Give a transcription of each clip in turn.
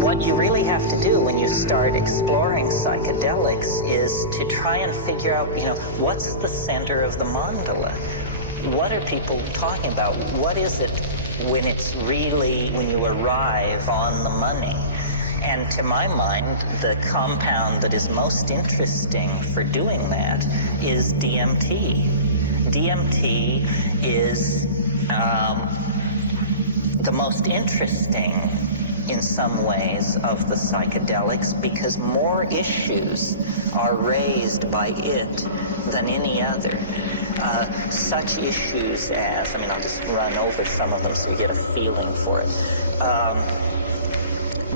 what you really have to do when you start exploring psychedelics is to try and figure out, what's the center of the mandala? What are people talking about? What is it when you arrive on the money? And to my mind, the compound that is most interesting for doing that is DMT. DMT is the most interesting in some ways of the psychedelics because more issues are raised by it than any other. Such issues as, I'll just run over some of them so you get a feeling for it.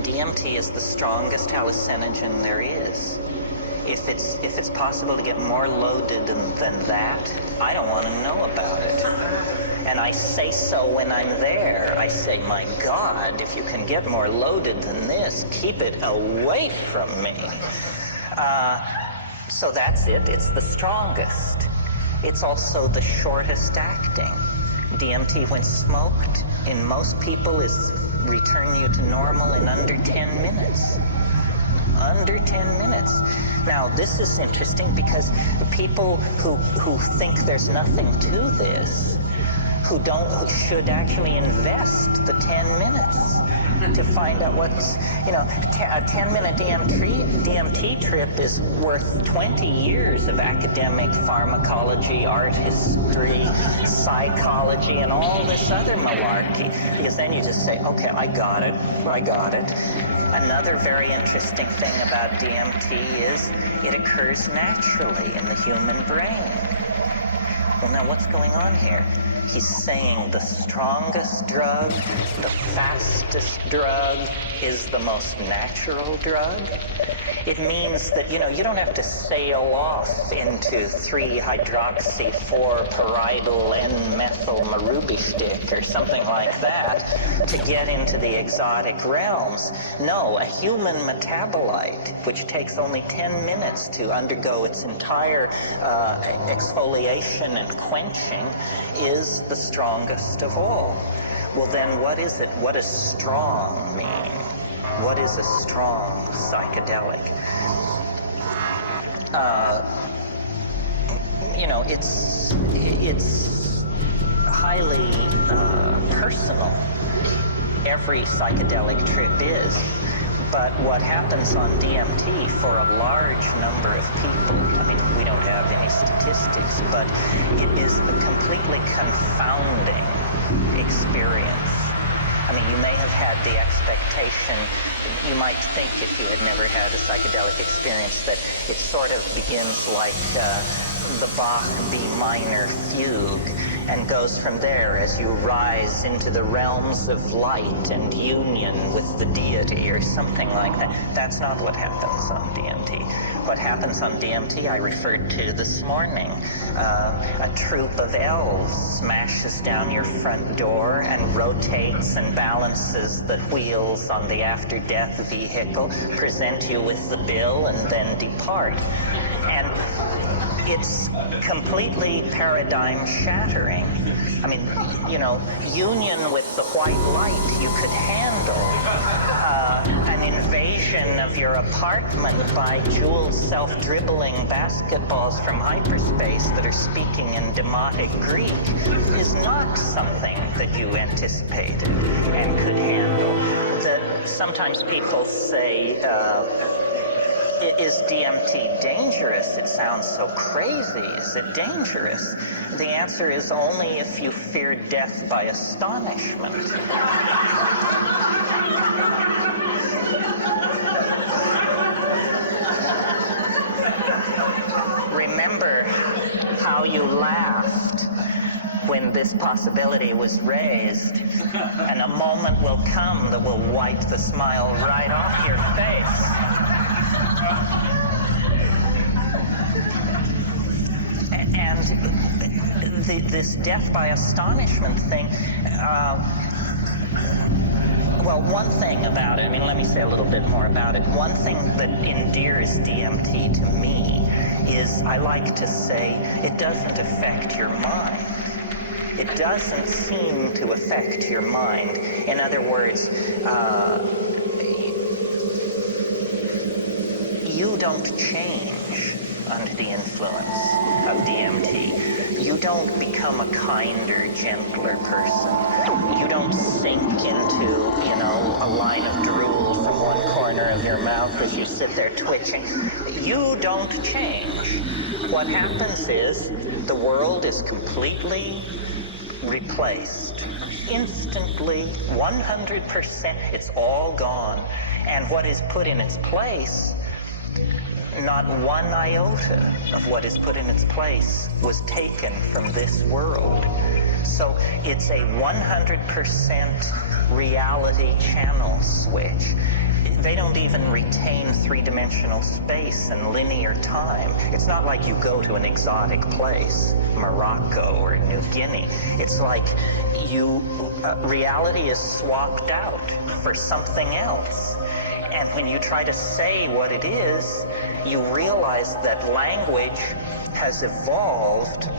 DMT is the strongest hallucinogen there is. If it's possible to get more loaded than that, I don't want to know about it. And I say so when I'm there. I say, my God, if you can get more loaded than this, keep it away from me. So that's it. It's the strongest. It's also the shortest acting. DMT, when smoked, in most people is return you to normal in under 10 minutes. Under 10 minutes. Now, this is interesting because the people who think there's nothing to this, who should actually invest the 10 minutes to find out what's, a 10-minute DMT trip is worth 20 years of academic pharmacology, art history, psychology, and all this other malarkey, because then you just say, okay, I got it. Another very interesting thing about DMT is it occurs naturally in the human brain. Well, now what's going on here? He's saying the strongest drug, the fastest drug, is the most natural drug. It means that, you don't have to sail off into 3-hydroxy-4-pyridyl N-methyl marubishtik or something like that to get into the exotic realms. No, a human metabolite, which takes only 10 minutes to undergo its entire exfoliation and quenching, is the strongest of all. Well, then what is it? What does strong mean? What is a strong psychedelic? It's highly personal. Every psychedelic trip is. But what happens on DMT for a large number of people, we don't have any statistics, but it is a completely confounding experience. You may have had the expectation, you might think if you had never had a psychedelic experience, that it sort of begins like the Bach B minor fugue and goes from there as you rise into the realms of light and union with the deity or something like that. That's not what happens on DMT. What happens on DMT I referred to this morning. A troop of elves smashes down your front door and rotates and balances the wheels on the after-death vehicle, present you with the bill, and then depart. And it's completely paradigm shattering. Union with the white light you could handle. An invasion of your apartment by jeweled self-dribbling basketballs from hyperspace that are speaking in demotic Greek is not something that you anticipated and could handle. Sometimes people say, is DMT dangerous? It sounds so crazy. Is it dangerous? The answer is only if you fear death by astonishment. Remember how you laughed when this possibility was raised, and a moment will come that will wipe the smile right off your face. And this death by astonishment thing, one thing about it, let me say a little bit more about it. One thing that endears DMT to me is, I like to say, it doesn't affect your mind. It doesn't seem to affect your mind. In other words, don't change under the influence of DMT. You don't become a kinder, gentler person. You don't sink into, a line of drool from one corner of your mouth as you sit there twitching. You don't change. What happens is the world is completely replaced. Instantly, 100%, it's all gone. And what is put in its place, not one iota of what is put in its place was taken from this world. So it's a 100% reality channel switch. They don't even retain three-dimensional space and linear time. It's not like you go to an exotic place, Morocco or New Guinea. It's like reality is swapped out for something else. And when you try to say what it is, you realize that language has evolved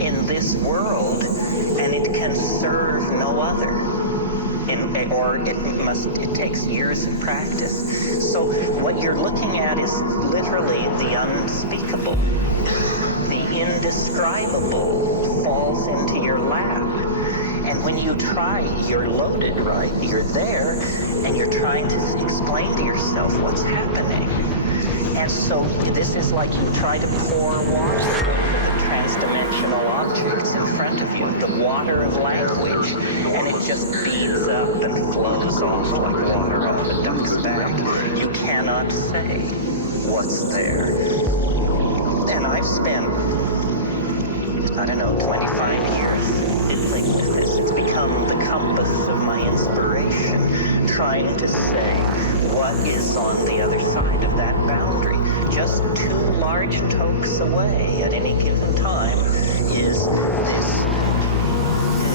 in this world and it can serve no other. It takes years of practice. So what you're looking at is literally the unspeakable. The indescribable falls into your lap. And when you try, you're loaded, right? You're there, and you're trying to explain to yourself what's happening. And so this is like you try to pour water into the trans-dimensional objects in front of you, the water of language, and it just beads up and flows off like water off a duck's back. You cannot say what's there. And I've spent, 25 years fiddling with this. It's become the compass of my inspiration, trying to say what is on the other side of that boundary. Just 2 large tokes away at any given time is this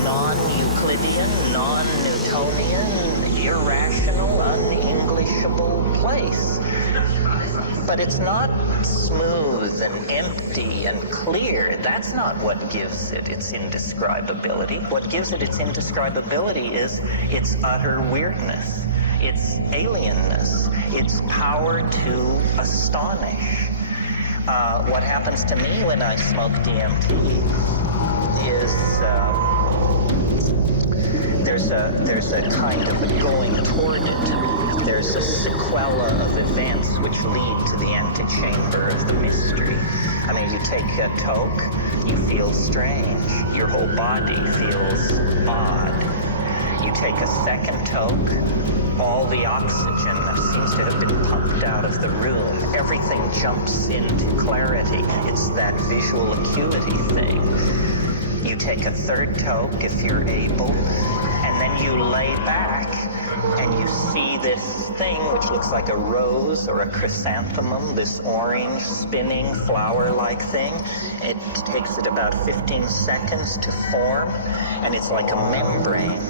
non-Euclidean, non-Newtonian, irrational, un-Englishable place. But it's not smooth and empty and clear. That's not what gives it its indescribability. What gives it its indescribability is its utter weirdness, its alienness, its power to astonish. What happens to me when I smoke DMT is there's a kind of going toward it. There's a sequela of events which lead to the antechamber of the mystery. I mean, you take a toke, you feel strange. Your whole body feels odd. You take a second toke, all the oxygen that seems to have been pumped out of the room, everything jumps into clarity. It's that visual acuity thing. You take a third toke if you're able, and then you lay back and you see this thing which looks like a rose or a chrysanthemum, this orange spinning flower-like thing. It takes it about 15 seconds to form, and it's like a membrane.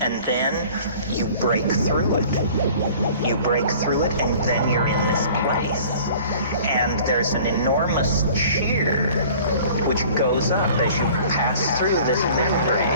And then you break through it. You break through it, and then you're in this place. And there's an enormous cheer which goes up as you pass through this membrane.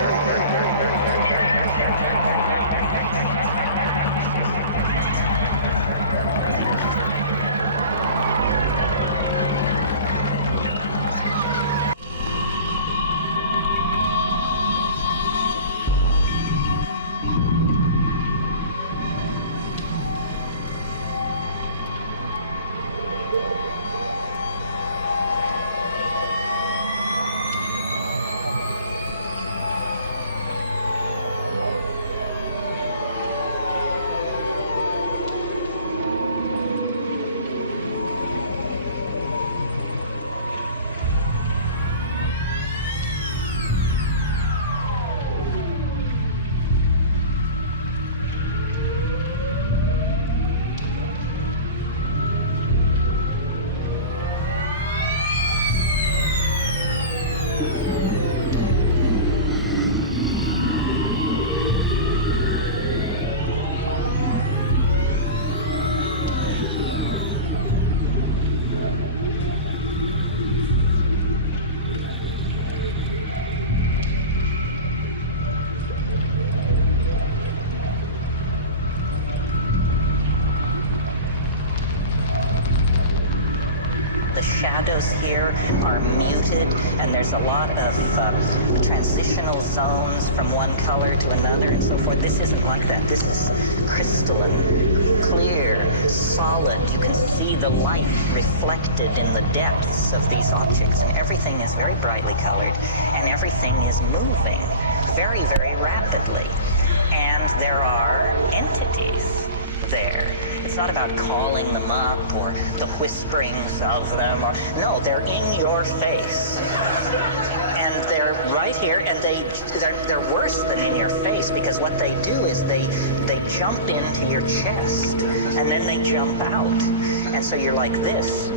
the shadows here are muted, and there's a lot of transitional zones from one color to another and so forth. This isn't like that. This is crystalline, clear, solid. You can see the light reflected in the depths of these objects, and everything is very brightly colored, and everything is moving very, very rapidly. And there are entities there. It's not about calling them up or the whisperings of them. No, they're in your face. And they're right here, and they're worse than in your face, because what they do is they jump into your chest, and then they jump out. And so you're like this.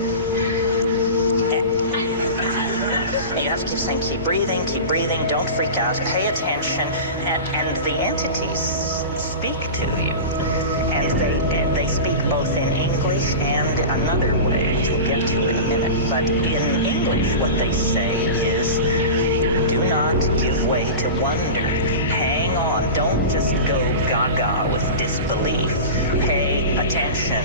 And you have to keep saying, keep breathing, don't freak out, pay attention, and the entities speak to you. And they speak both in English and another way, which we'll get to in a minute. But in English, what they say is, do not give way to wonder. Hang on. Don't just go gaga with disbelief. Pay attention.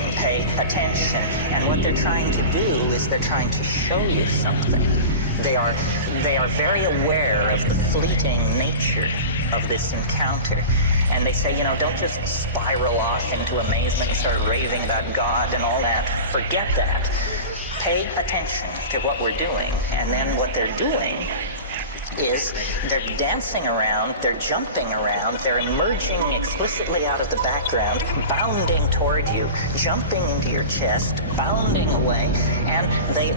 And what they're trying to do is they're trying to show you something. They are very aware of the fleeting nature of this encounter. And they say, don't just spiral off into amazement and start raving about God and all that. Forget that. Pay attention to what we're doing. And then what they're doing is they're dancing around, they're jumping around, they're emerging explicitly out of the background, bounding toward you, jumping into your chest, bounding away, and they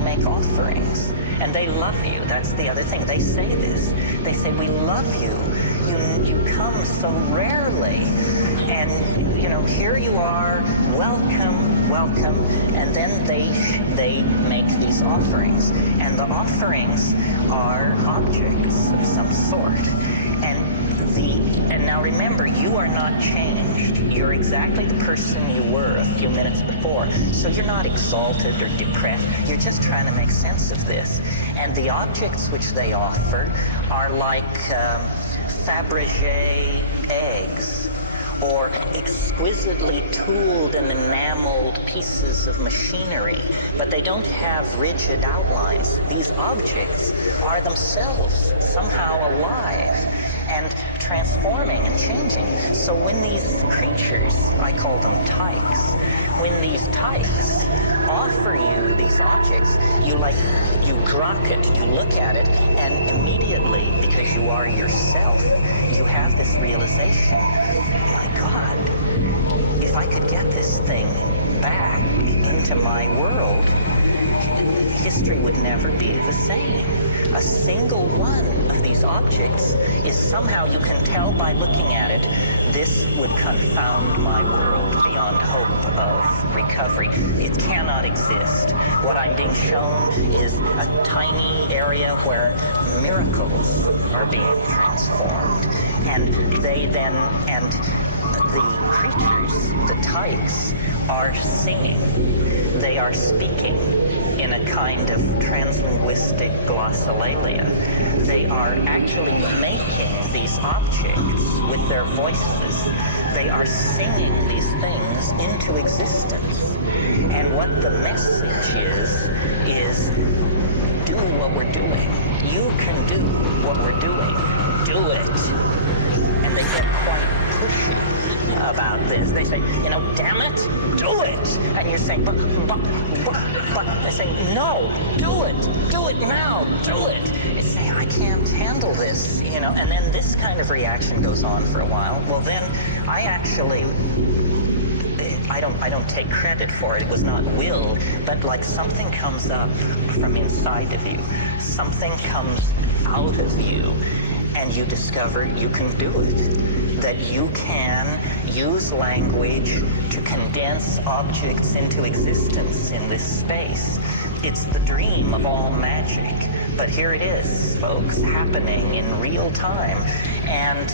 make offerings. And they love you. That's the other thing. They say this. They say, we love you. You come so rarely. And, here you are. Welcome. And then they make these offerings. And the offerings are objects of some sort. And now remember, you are not changed. You're exactly the person you were a few minutes before. So you're not exalted or depressed. You're just trying to make sense of this. And the objects which they offer are like Fabergé eggs, or exquisitely tooled and enameled pieces of machinery, but they don't have rigid outlines. These objects are themselves somehow alive and transforming and changing. So when these creatures, I call them tykes, when these tykes offer you these objects, you grok it, you look at it, and immediately, because you are yourself, you have this realization, my God, if I could get this thing back into my world, history would never be the same. A single one of these objects is somehow, you can tell by looking at it, this would confound my world beyond hope of recovery. It cannot exist. What I'm being shown is a tiny area where miracles are being transformed. And the creatures, the tykes, are singing. They are speaking in a kind of translinguistic glossolalia. They are actually making these objects with their voices. They are singing these things into existence. And what the message is do what we're doing. You can do what we're doing. Do it. And they get quite pushy about this. They say, damn it, do it. And you're saying, but. They're saying, no, do it now, do it. It's saying, I can't handle this, and then this kind of reaction goes on for a while. Well, then I don't take credit for it. It was not will, but like something comes up from inside of you. Something comes out of you, and you discover you can do it. That you can use language to condense objects into existence in this space. It's the dream of all magic. But here it is, folks, happening in real time. And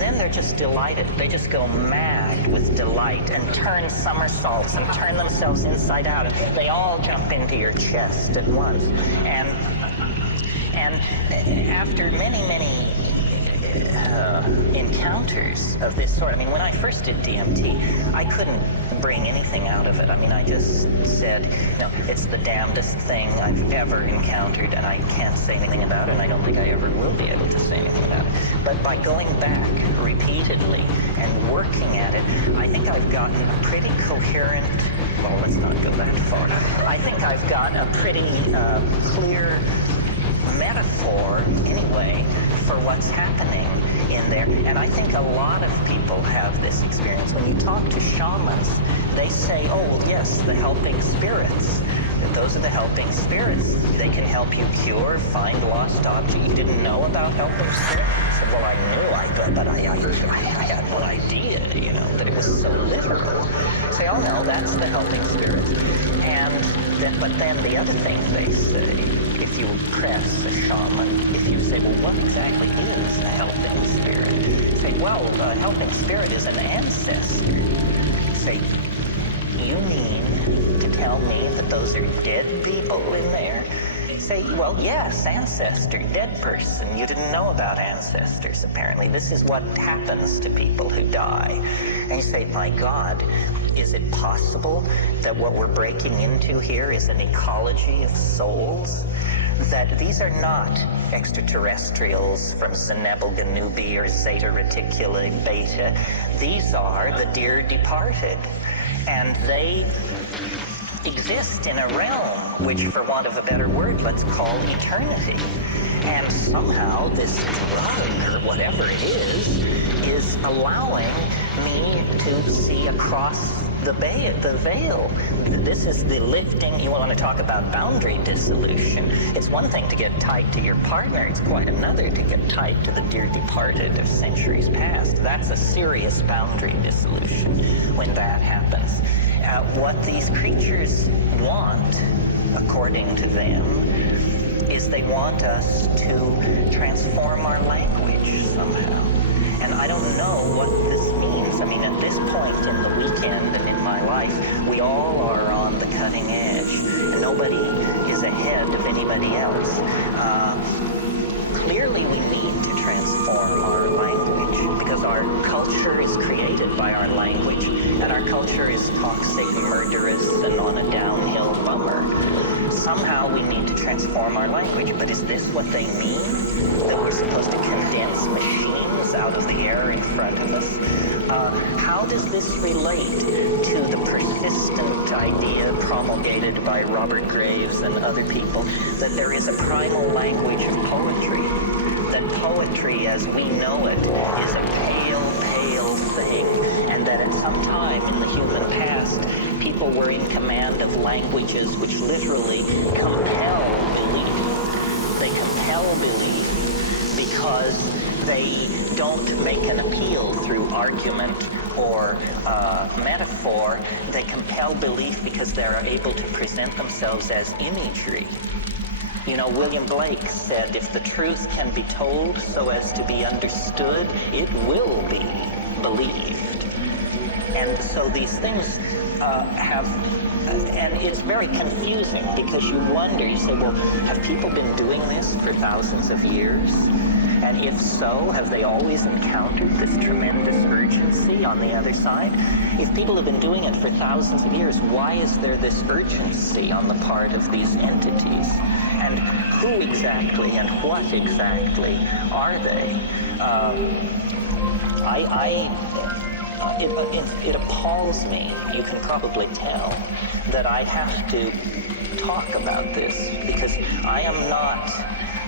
then they're just delighted. They just go mad with delight and turn somersaults and turn themselves inside out. And they all jump into your chest at once. And after many encounters of this sort. I mean, when I first did DMT, I couldn't bring anything out of it. I mean, I just said, no, it's the damnedest thing I've ever encountered, and I can't say anything about it, and I don't think I ever will be able to say anything about it. But by going back repeatedly and working at it, I think I've gotten a pretty coherent, well, let's not go that far. I think I've got a pretty clear metaphor, anyway, for what's happening in there. And I think a lot of people have this experience. When you talk to shamans, they say, oh, yes, the helping spirits. Those are the helping spirits. They can help you cure, find lost objects. You didn't know about helping spirits? I said, well, I knew, but I had no idea, you know, that it was so literal. Say, oh, no, that's the helping spirits. But then the other thing they say, if you press a shaman, if you say, well, what exactly is a helping spirit? Say, well, a helping spirit is an ancestor. Say, you mean to tell me that those are dead people in there? Say, well, yes, ancestor, dead person. You didn't know about ancestors, apparently. This is what happens to people who die. And you say, my God, is it possible that what we're breaking into here is an ecology of souls? That these are not extraterrestrials from Zenebel Ganubi or Zeta Reticuli Beta. These are the dear departed. And they exist in a realm which, for want of a better word, let's call eternity. And somehow this drug, or whatever it is allowing me to see across the veil. This is the lifting. You want to talk about boundary dissolution. It's one thing to get tied to your partner. It's quite another to get tied to the dear departed of centuries past. That's a serious boundary dissolution when that happens. What these creatures want, according to them, is they want us to transform our language somehow. And I don't know what this means. I mean, at this point in the weekend and in my life, we all are on the cutting edge. And nobody is ahead of anybody else. Clearly, we need to transform our language because our culture is created by our language, and our culture is toxic, murderous, and on a downhill bummer. Somehow we need to transform our language, but is this what they mean? That we're supposed to condense machines out of the air in front of us? How does this relate to the persistent idea promulgated by Robert Graves and other people that there is a primal language of poetry? That poetry as we know it is a pale, pale thing, and that at some time in the human past, people were in command of languages which literally compel belief. They compel belief because they don't make an appeal through argument or metaphor. They compel belief because they're able to present themselves as imagery. You know, William Blake said, if the truth can be told so as to be understood, it will be believed. And so these things and it's very confusing because you wonder, you say, well, have people been doing this for thousands of years? And if so, have they always encountered this tremendous urgency on the other side? If people have been doing it for thousands of years, why is there this urgency on the part of these entities? And who exactly and what exactly are they? It appalls me, you can probably tell, that I have to talk about this because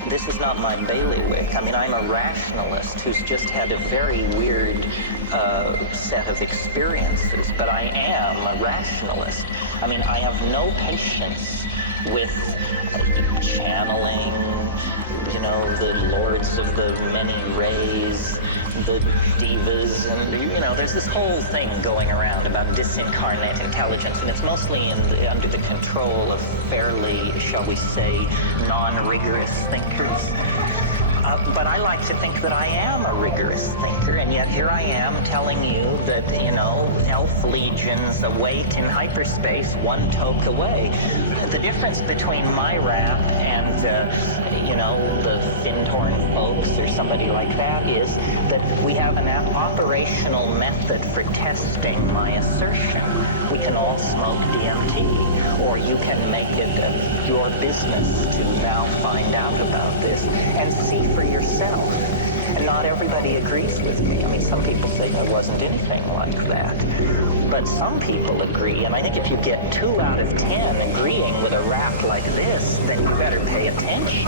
this is not my bailiwick. I mean, I'm a rationalist who's just had a very weird set of experiences, but I am a rationalist. I mean, I have no patience with channeling, you know, the lords of the many rays, the divas, and, you know, there's this whole thing going around about disincarnate intelligence, and it's mostly under the control of fairly, shall we say, non-rigorous thinkers. But I like to think that I am a rigorous thinker, and yet here I am telling you that, you know, elf legions await in hyperspace, one toke away. The difference between my rap and, you know, the Findhorn folks or somebody like that is that we have an operational method for testing my assertion. We can all smoke DMT, or you can make it your business to now find out about this and see for yourself. And not everybody agrees with me. I mean, some people say there wasn't anything like that. But some people agree, and I think if you get 2 out of 10 agreeing with a rap like this, then you better pay attention.